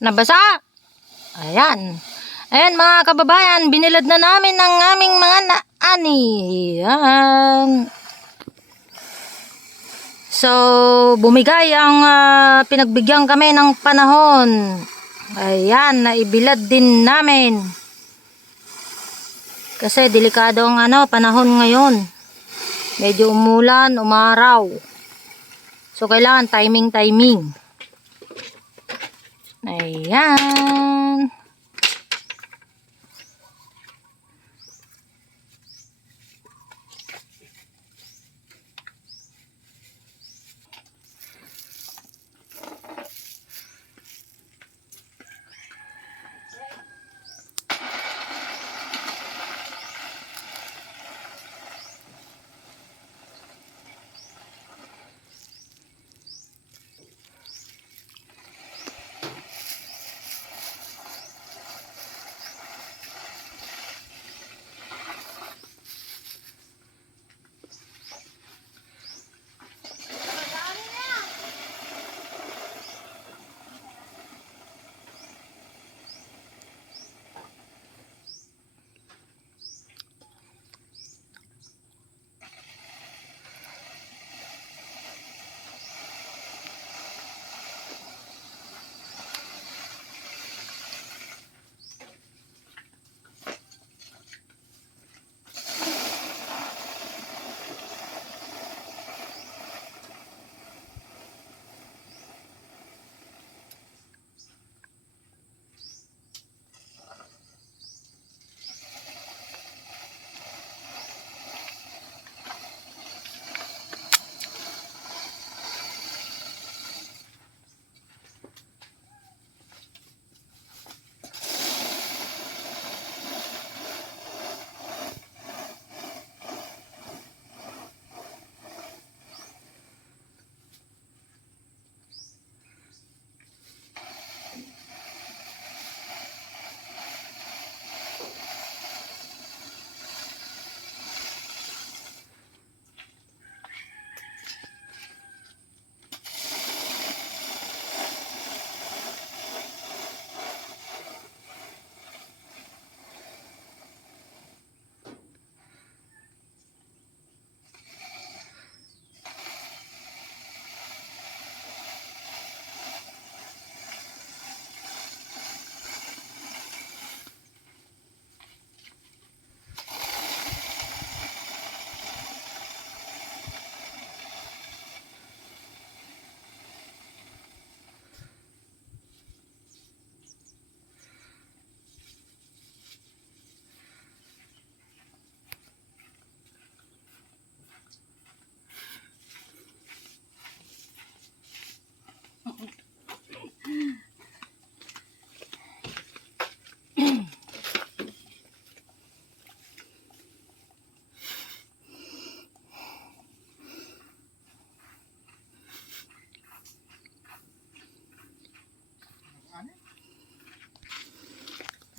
Nabasa. Ayan. Ayan mga kababayan, binilad na namin ng aming mga ani. Ayan. So, bumigay ang pinagbigyan kami ng panahon. Ayan, naibilad din namin. Kasi delikado ang panahon ngayon. Medyo umulan, umaraw. So, kailangan timing. Ayan.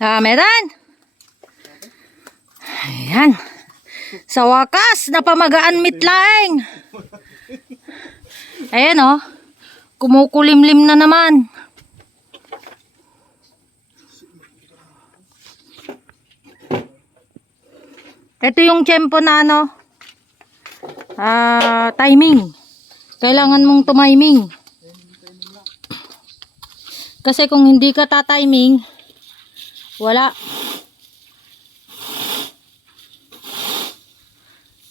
Medan. Ayan. Sa wakas, napamagaan mitlaing. Ayan kumukulimlim na naman. Ito yung tiyempo na timing. Kailangan mong tumiming. Kasi kung hindi ka ta-timing, wala.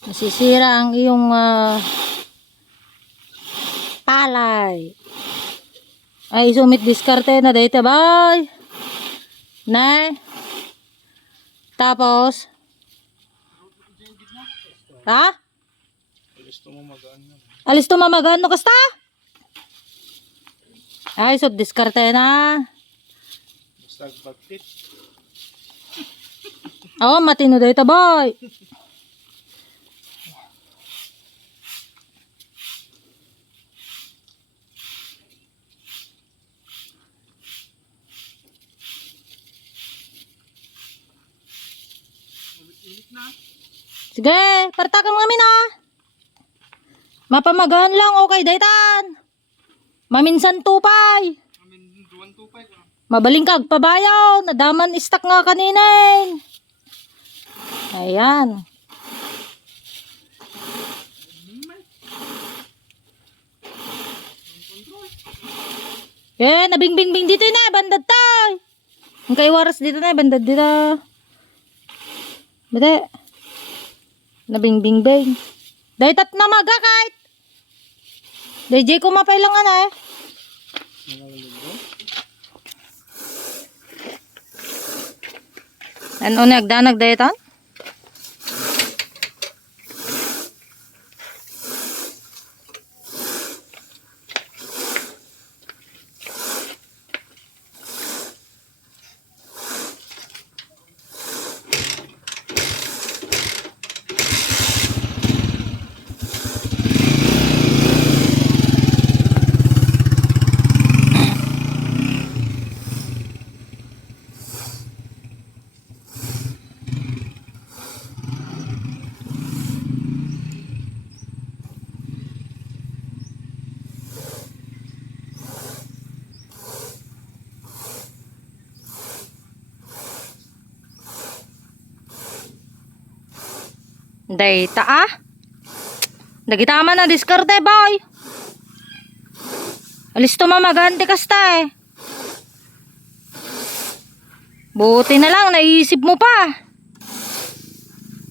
Masisira ang iyong palay. Ay, sumit diskarte na dito, bye. Nay. Tapos, ha? Alis to mamagaan no kasta? Ay, so diskarte na. Oh, matino dito, boy. Sige, partakam kami na. Mapamagaan lang, okay, daytan. Maminsan tupay. Mabalingkag pabayaw. Nadaman istak nga kanina eh. Ayan. Nabingbingbing dito na. Bandad tayo. Ang kay waras dito na. Bandad dito. Bade. Nabingbingbing. Dahil tat na magakait. Dahil jay ko mapailangan eh. Ano nagdanag dahil tan? Dayta ah. Nagitama na diskarte boy. Alis to mamagante kasta eh. Buti na lang naisip mo pa.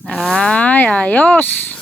Ay ayos.